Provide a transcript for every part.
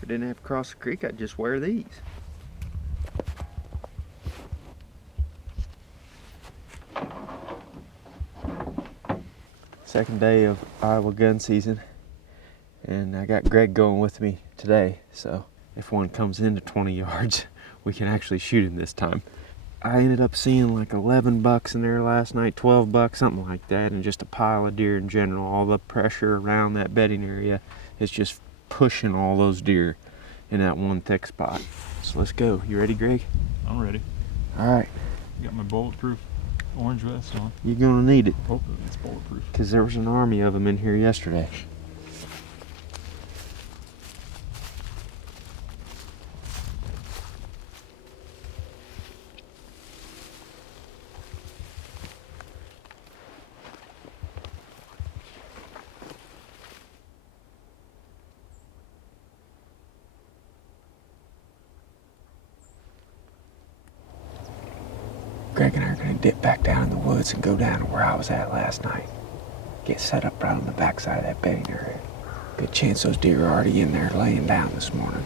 If I didn't have to cross the creek, I'd just wear these. Second day of Iowa gun season, and I got Greg going with me today, so if one comes into 20 yards, we can actually shoot him this time. I ended up seeing like 11 bucks in there last night, 12 bucks, something like that, and just a pile of deer in general. All the pressure around that bedding area is just pushing all those deer in that one thick spot. So let's go. You ready, Greg? I'm ready. All right. Got my bulletproof orange vest on. You're gonna need it. Hopefully it's bulletproof. Because there was an army of them in here yesterday. Greg and I are going to dip back down in the woods and go down to where I was at last night. Get set up right on the backside of that bedding area. Good chance those deer are already in there laying down this morning.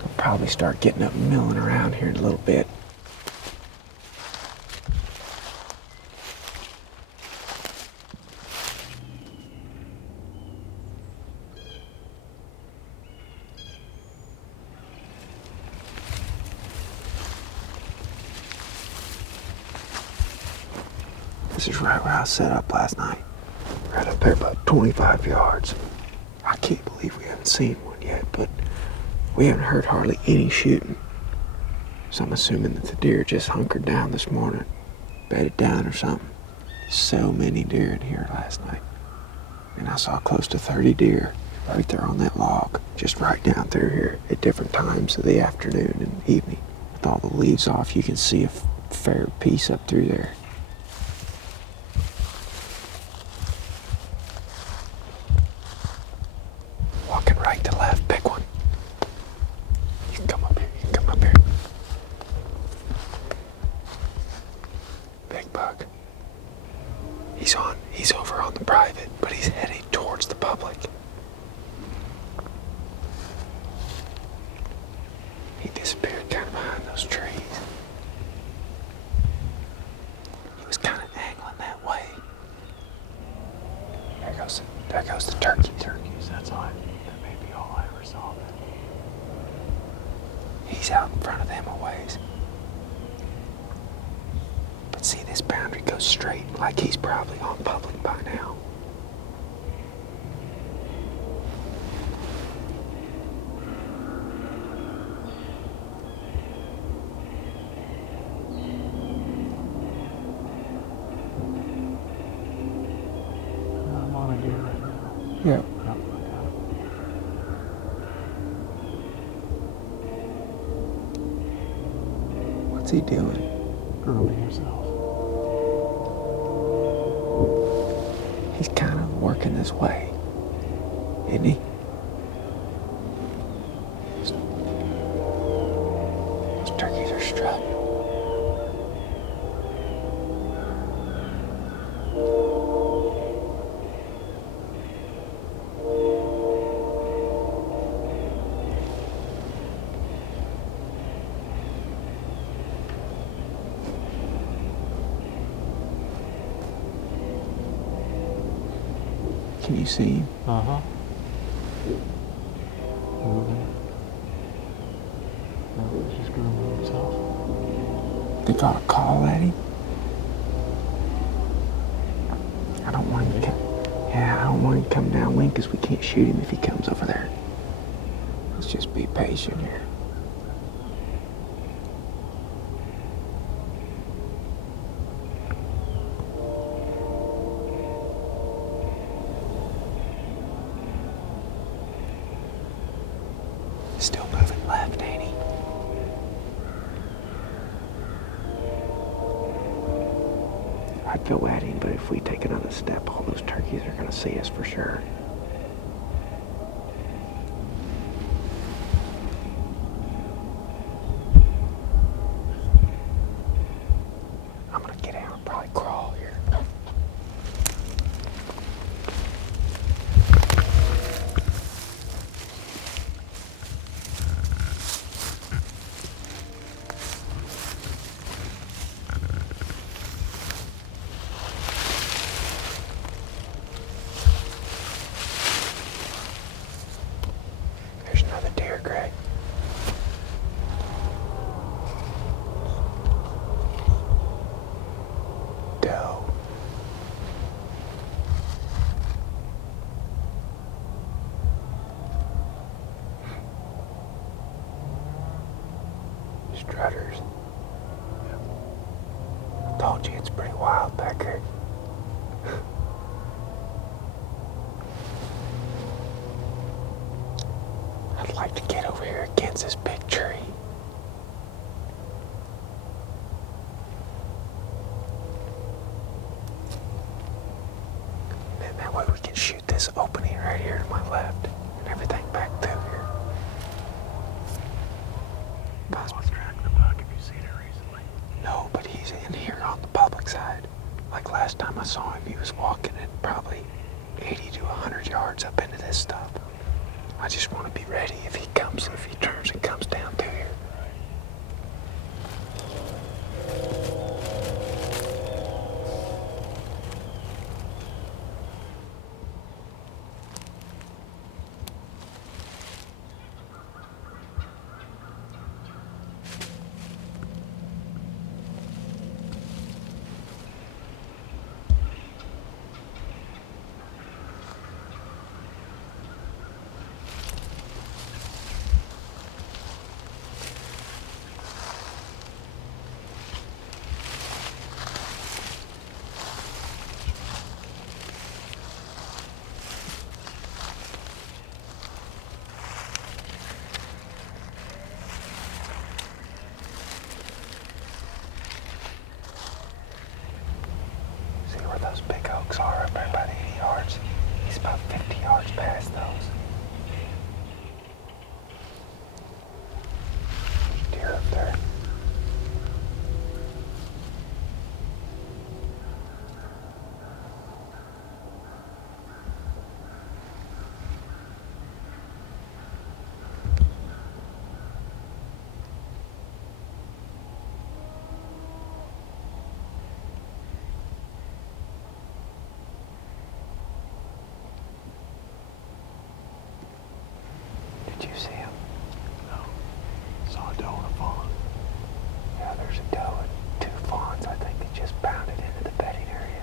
They'll probably start getting up and milling around here in a little bit. This is right where I set up last night. Right up there about 25 yards. I can't believe we haven't seen one yet, but we haven't heard hardly any shooting. So I'm assuming that the deer just hunkered down this morning, bedded down or something. So many deer in here last night. And I saw close to 30 deer right there on that log, just right down through here at different times of the afternoon and evening. With all the leaves off, you can see a fair piece up through there. Walking right to left, pick one. You can come up here, you can come up here. Big buck. He's over on the private, but he's heading towards the public. He disappeared kind of behind those trees. He was kind of angling that way. There goes the turkey. Turkeys, that's all. That may be all I ever saw. He's out in front of them a ways. But see, this boundary goes straight, like he's probably on public by now. I'm on a deer right now. Yeah. What's he doing? Grooming himself. He's kind of working this way, isn't he? Those turkeys are strutting. Can you see him? Uh-huh. Moving. No, he's just grooming himself. They got a call at him? I don't want him to come. Yeah, I don't want him to come downwind because we can't shoot him if he comes over there. Let's just be patient here. Still moving left, ain't he? I'd go at him, but if we take another step, all those turkeys are gonna see us for sure. I'm gonna get out and probably crawl here. strutters. I told you it's pretty wild back here. I'd like to get over here against this big tree. And that way we can shoot this opening right here to my left and everything back through here. Lost track of the buck. Have you seen it recently? No, but he's in here on the public side. Like last time I saw him, he was walking at probably 80 to 100 yards up into this stuff. I just want to be ready if he turns and comes down through here. Those big oaks are up there by the 80 yards. He's about 50 yards past those. Deer up there. Did you see him? No. Saw a doe and a fawn. Yeah, there's a doe and two fawns. I think they just bounded into the bedding area.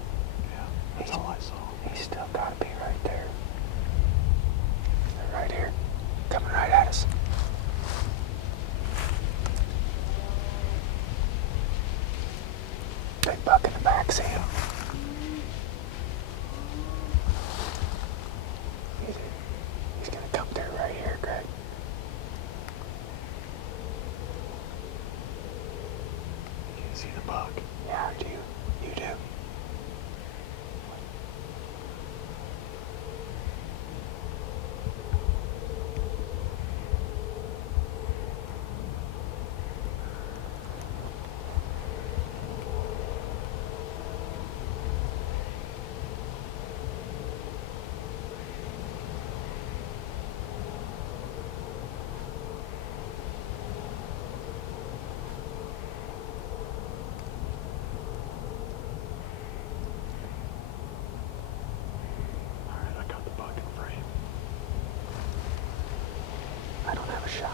Yeah, that's all I saw. He's still got to be right there. They're right here, coming right at us. Big buck in the back, see him? He's gonna come through right here, Greg. You can see the buck. Yeah, I do. You do. Alright, I got the buck in frame. I don't have a shot.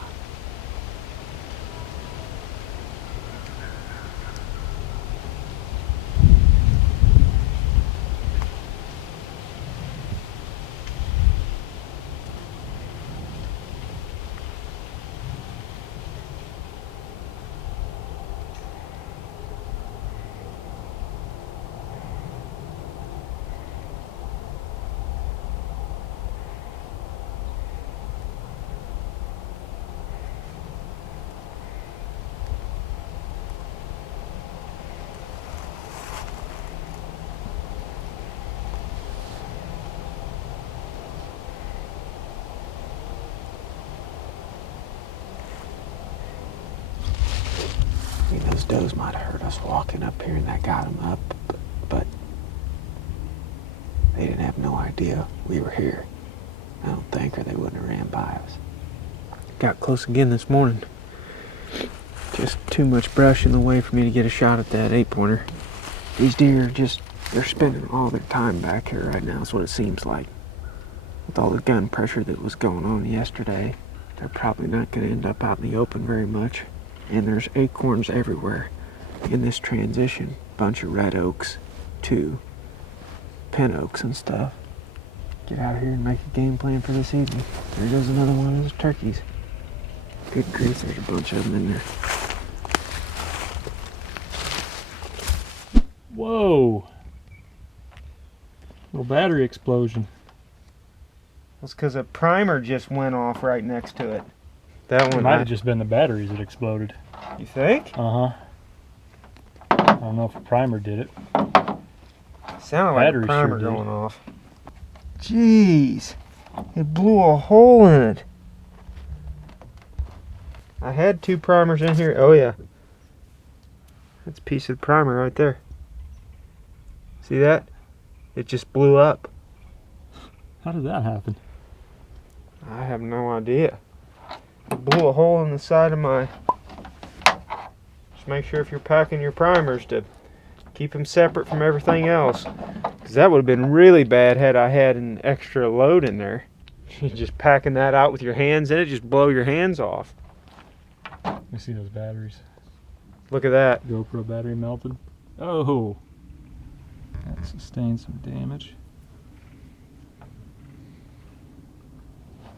I mean, those does might have heard us walking up here and that got them up, but they didn't have no idea we were here. I don't think, or they wouldn't have ran by us. Got close again this morning. Just too much brush in the way for me to get a shot at that 8-pointer. These deer they're spending all their time back here right now, is what it seems like. With all the gun pressure that was going on yesterday, they're probably not going to end up out in the open very much. And there's acorns everywhere in this transition. Bunch of red oaks to pin oaks and stuff. Get out here and make a game plan for this evening. There goes another one of those turkeys. Good grief, there's a bunch of them in there. Whoa. Little battery explosion. That's because a primer just went off right next to it. That It one might have just been the batteries that exploded. You think? Uh-huh. I don't know if a primer did it. Sounded like Battery a primer sure did. going off. Jeez. It blew a hole in it. I had 2 primers in here. Oh yeah. That's a piece of primer right there. See that? It just blew up. How did that happen? I have no idea. It blew a hole in the side of my... Just make sure if you're packing your primers to keep them separate from everything else. Because that would have been really bad had I had an extra load in there. You're just packing that out with your hands in it, just blow your hands off. Let me see those batteries. Look at that. GoPro battery melted. Oh! That sustained some damage.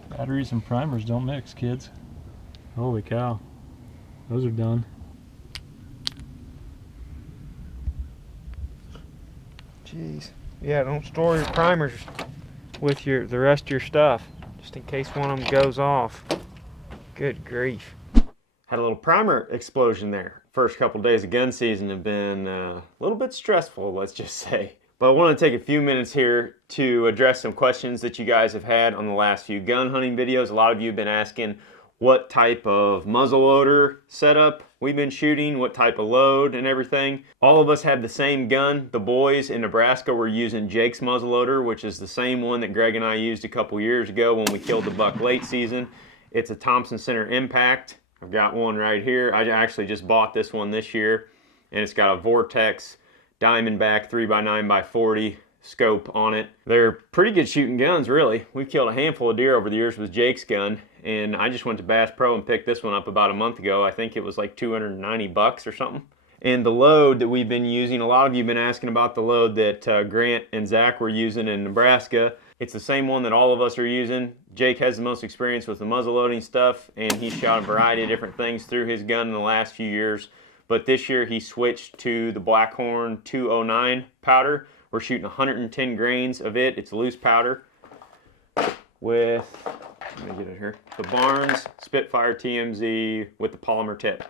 Batteries and primers don't mix, kids. Holy cow. Those are done. Jeez. Yeah, don't store your primers with the rest of your stuff, just in case one of them goes off. Good grief. Had a little primer explosion there. First couple days of gun season have been a little bit stressful, let's just say. But I want to take a few minutes here to address some questions that you guys have had on the last few gun hunting videos. A lot of you have been asking what type of muzzleloader setup we've been shooting, what type of load and everything. All of us have the same gun. The boys in Nebraska were using Jake's muzzleloader, which is the same one that Greg and I used a couple years ago when we killed the buck late season. It's a Thompson Center Impact. I've got one right here. I actually just bought this one this year, and it's got a Vortex Diamondback 3x9x40 scope on it. They're pretty good shooting guns, really. We've killed a handful of deer over the years with Jake's gun, and I just went to Bass Pro and picked this one up about a month ago. I think it was like 290 bucks or something. And the load that we've been using, a lot of you have been asking about the load that Grant and Zach were using in Nebraska. It's the same one that all of us are using. Jake has the most experience with the muzzle loading stuff, and he's shot a variety of different things through his gun in the last few years. But this year he switched to the Blackhorn 209 powder. We're shooting 110 grains of it. It's loose powder with, let me get it here, the Barnes Spitfire TMZ with the polymer tip.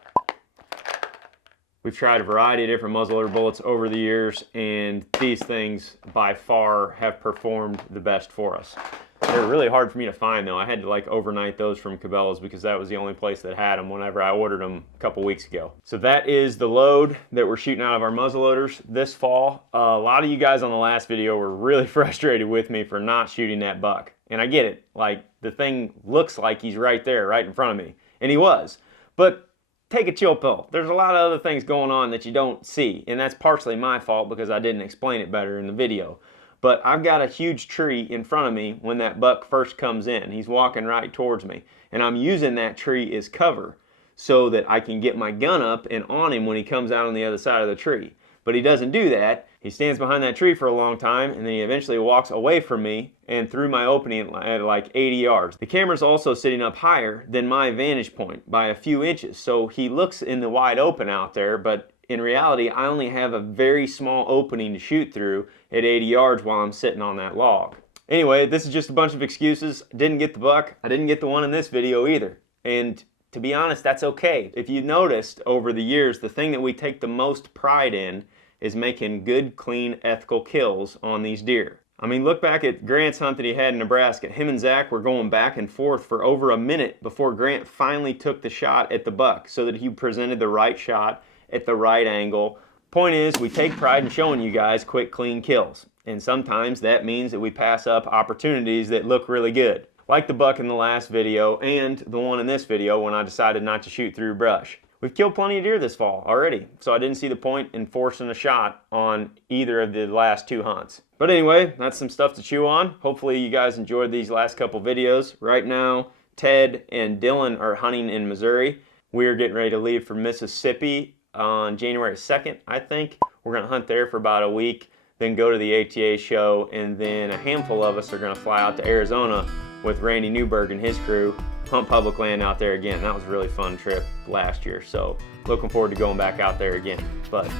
We've tried a variety of different muzzleloader bullets over the years, and these things by far have performed the best for us. They're really hard for me to find though. I had to like overnight those from Cabela's because that was the only place that had them whenever I ordered them a couple weeks ago. So that is the load that we're shooting out of our muzzleloaders this fall. A lot of you guys on the last video were really frustrated with me for not shooting that buck. And I get it. Like, the thing looks like he's right there, right in front of me. And he was. But take a chill pill. There's a lot of other things going on that you don't see. And that's partially my fault because I didn't explain it better in the video. But I've got a huge tree in front of me when that buck first comes in. He's walking right towards me. And I'm using that tree as cover so that I can get my gun up and on him when he comes out on the other side of the tree. But he doesn't do that. He stands behind that tree for a long time, and then he eventually walks away from me and through my opening at like 80 yards. The camera's also sitting up higher than my vantage point by a few inches. So he looks in the wide open out there, but in reality, I only have a very small opening to shoot through at 80 yards while I'm sitting on that log. Anyway, this is just a bunch of excuses. I didn't get the buck. I didn't get the one in this video either. And to be honest, that's okay. If you noticed over the years, the thing that we take the most pride in is making good, clean, ethical kills on these deer. I mean, look back at Grant's hunt that he had in Nebraska. Him and Zach were going back and forth for over a minute before Grant finally took the shot at the buck so that he presented the right shot at the right angle. Point is, we take pride in showing you guys quick, clean kills. And sometimes that means that we pass up opportunities that look really good. Like the buck in the last video and the one in this video when I decided not to shoot through brush. We've killed plenty of deer this fall already, so I didn't see the point in forcing a shot on either of the last two hunts. But anyway, that's some stuff to chew on. Hopefully you guys enjoyed these last couple videos. Right now, Ted and Dylan are hunting in Missouri. We're getting ready to leave for Mississippi on January 2nd, I think. We're gonna hunt there for about a week, then go to the ATA show, and then a handful of us are gonna fly out to Arizona with Randy Newberg and his crew, hunt public land out there again. That was a really fun trip last year, so looking forward to going back out there again. But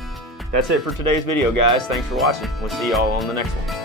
That's it for today's video, guys. Thanks for watching. We'll see y'all on the next one.